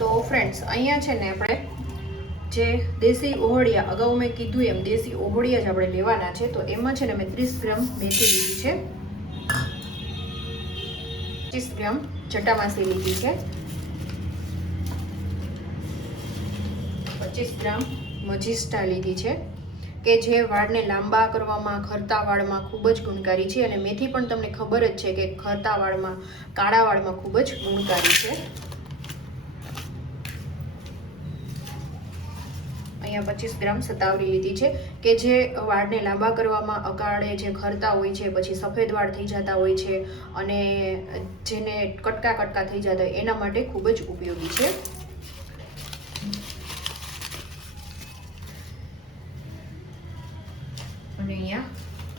તો ફ્રેન્ડ્સ અહીંયા છે ને આપણે જે દેશી ઓહળિયા, અગાઉ મેં કીધું એમ દેશી ઓહળિયા જ આપણે લેવાના છે. તો એમાં છે ને મેં 30 ગ્રામ મેથી લીધી છે, 25 ગ્રામ જટામાસી લીધી છે, 25 ગ્રામ મજીસ્ટા લીધી છે કે જે વાળને લાંબા કરવામાં, ખરતા વાળમાં ખૂબ જ ગુણકારી છે. અને મેથી પણ તમને ખબર જ છે કે ખરતા વાળમાં, કાળા વાળમાં ખૂબ જ ગુણકારી છે. અહીંયા 25 ગ્રામ સતાવરી લીધી છે કે જે વાળને લાંબા કરવામાં, અકાળે જે ખરતા હોય છે, પછી સફેદ વાળ થઈ જતા હોય છે અને જેને કટકા કટકા થઈ જતા હોય એના માટે ખૂબ જ ઉપયોગી છે. અને અહીંયા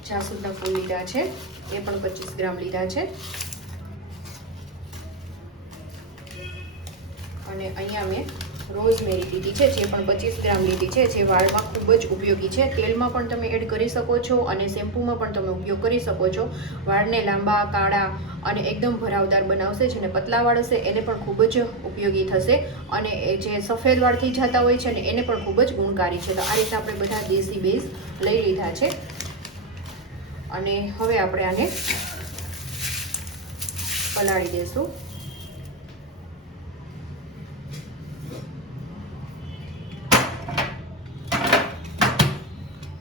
જાસૂદના ફૂલ લીધા છે, એ પણ 25 ગ્રામ લીધા છે. અને અહીંયા મેં રોઝમેરી લીધી છે, જે પણ 25 ગ્રામ લીધી છે, જે વાળમાં ખૂબ જ ઉપયોગી છે. તેલમાં પણ તમે એડ કરી શકો છો અને શેમ્પૂમાં પણ તમે ઉપયોગ કરી શકો છો. વાળને લાંબા, કાળા અને એકદમ ભરાવદાર બનાવશે. જેને પતલા વાળ હશે એને પણ ખૂબ જ ઉપયોગી થશે અને જે સફેદ વાળ થઈ જતા હોય છે ને એને પણ ખૂબ જ ગુણકારી છે. તો આ રીતે આપણે બધા દેશી બેઝ લઈ લીધા છે અને હવે આપણે આને પલાળી દઈશું.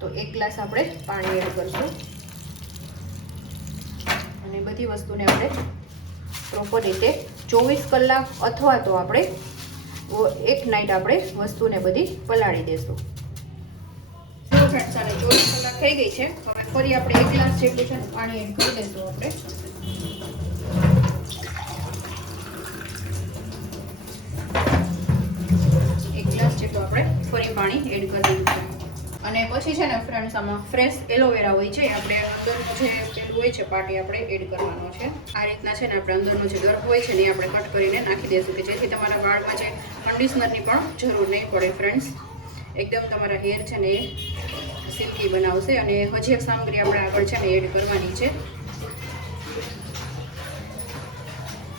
તો 1 ગ્લાસ આપણે પાણી એડ કરશું અને બધી વસ્તુને આપણે પ્રોપર રીતે 24 કલાક અથવા તો આપણે એક નાઇટ આપણે વસ્તુને બધી પલાળી દેશું. ફ્રેન્ડ્સ, આને 24 કલાક થઈ ગઈ છે. હવે ફરી આપણે 1 ગ્લાસ જેટલું છે પાણી એડ કરી દઈશું. આપણે 1 ગ્લાસ જેટલું આપણે ફરી પાણી એડ કરી દીધું છે. અને પછી છે ને ફ્રેન્ડ્સ, આમાં ફ્રેશ એલોવેરા હોય છે, આપણે અંદરનું જે પેલું હોય છે પાર્ટ આપણે એડ કરવાનો છે. આ રીતના છે ને આપણે અંદરનો જે દર હોય છે ને એ આપણે કટ કરીને નાખી દઈશું કે જેથી તમારા વાળમાં જે કન્ડિશનરની પણ જરૂર નહીં પડે. ફ્રેન્ડ્સ, એકદમ તમારા હેર છે ને એ સિલ્કી બનાવશે. અને હજી એક સામગ્રી આપણે આગળ છે ને એડ કરવાની છે.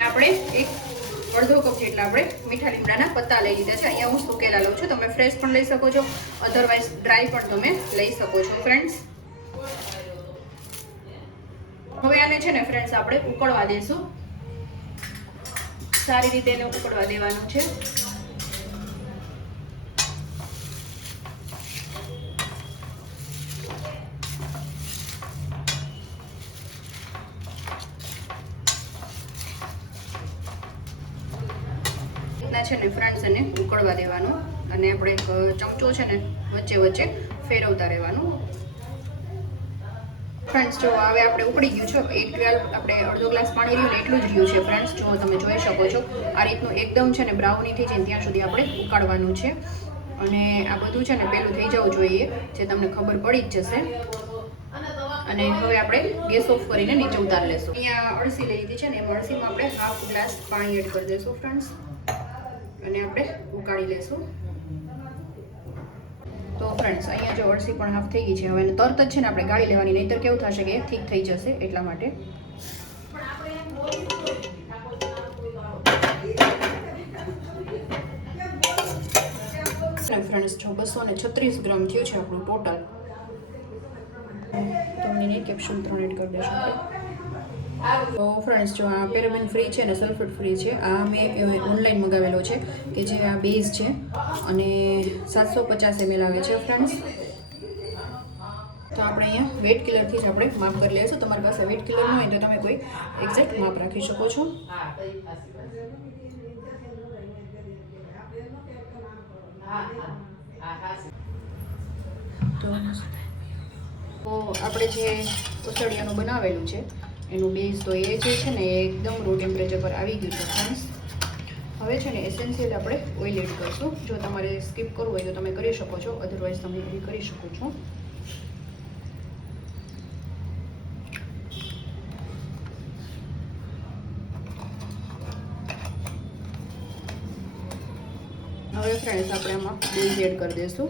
આપણે એક અડધો કપ જેટલા આપણે મીઠા લીમડાના પત્તા લઈ લીધા છે. અહીંયા હું સુકેલા લઉં છું, તમે ફ્રેશ પણ લઈ શકો છો, અધરવાઇઝ ડ્રાય પણ તમે લઈ શકો છો. ફ્રેન્ડ્સ, હવે આને છે ને ફ્રેન્ડ્સ આપણે ઉકળવા દેશું. સારી રીતે એને ઉકળવા દેવાનું છે. છે ને ફ્રેન્ડ્સ એને ઉકળવા દેવાનું અને આપણે એક ચમચો છે ને વચ્ચે વચ્ચે ફેરવતા રહેવાનું. ફ્રેન્ડ્સ, જો હવે આપણે ઉકળી ગયું છે. 1 ગ્લાસ આપણે અડધો ગ્લાસ પાણી રહ્યું ને એટલું જ રહ્યું છે. ફ્રેન્ડ્સ, જો તમે જોઈ શકો છો આ રીતનું એકદમ છે ને બ્રાઉની થઈ જાય ત્યાં સુધી આપણે ઉકાળવાનું છે. અને આ બધું છે ને પેલું થઈ જવું જોઈએ, જે તમને ખબર પડી જ જશે. અને હવે આપણે ગેસ ઓફ કરીને નીચે ઉતારી લેશું. અહીંયા અળસી લઈ લીધી છે ને એમાં અળસીમાં આપણે હાફ ગ્લાસ પાણી એડ કરી દઈશું. ફ્રેન્ડ્સ, અને આપણે ઉકાળી લેશું. તો ફ્રેન્ડ્સ, અહીંયા જો અળસી પણ હાફ થઈ ગઈ છે. હવે તરત જ છે ને આપણે ગાળી લેવાની, નહીંતર કેવું થશે કે ઠીક થઈ જશે. એટલા માટે ફ્રેન્ડ્સ, જો 236 ગ્રામ થયું છે આપણું ટોટલ. તો મિની કેપ્સ્યુલ 3 એડ કરી દઈશું. તો ફ્રેન્ડ્સ, જો આ પેરાબેન ફ્રી છે ને સલ્ફેટ ફ્રી છે. આ મેં ઓનલાઈન મંગાવેલો છે કે જે આ બેઝ છે અને 750 ml આવે છે. ફ્રેન્ડ્સ, તો આપણે અહીંયા વેટ કિલરથી જ આપણે માપ કરી લઈશું. તમારી પાસે વેટ કિલર ન હોય તો તમે કોઈ એક્ઝેક્ટ માપ રાખી શકો છો. તો આપણે જે કોસળિયાનું બનાવેલું છે એનું બેઝ તો એ જે છે ને એ એકદમ રો ટેમ્પરેચર પર આવી ગયું છે. ફ્રેન્ડ્સ, હવે છે ને એસેન્શિયલ આપણે ઓઇલ એડ કરશું. જો તમારે સ્કીપ કરવું હોય તો તમે કરી શકો છો, અધરવાઇઝ તમે એ કરી શકો છો. હવે ફ્રેન્ડ્સ, આપણે આમાં બેઝ એડ કરી દઈશું.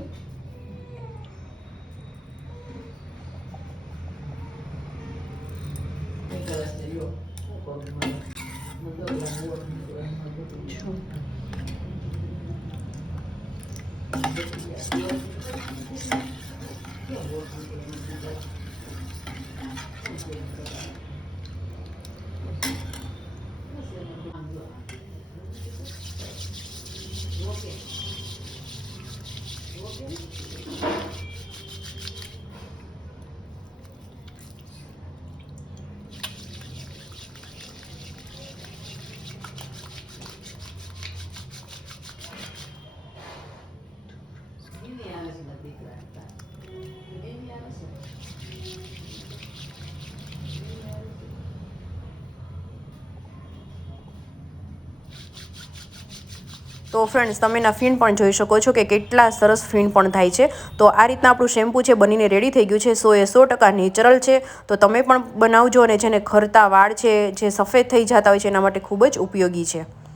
તો ફ્રેન્ડ્સ તમે એના ફીણ પણ જોઈ શકો છો કે કેટલા સરસ ફીણ પણ થાય છે. તો આ રીતના આપણું શેમ્પૂ છે બનીને રેડી થઈ ગયું છે. 100% નેચરલ છે. તો તમે પણ બનાવજો અને જેને ખરતા વાળ છે, જે સફેદ થઈ જતા હોય છે, એના માટે ખૂબ જ ઉપયોગી છે.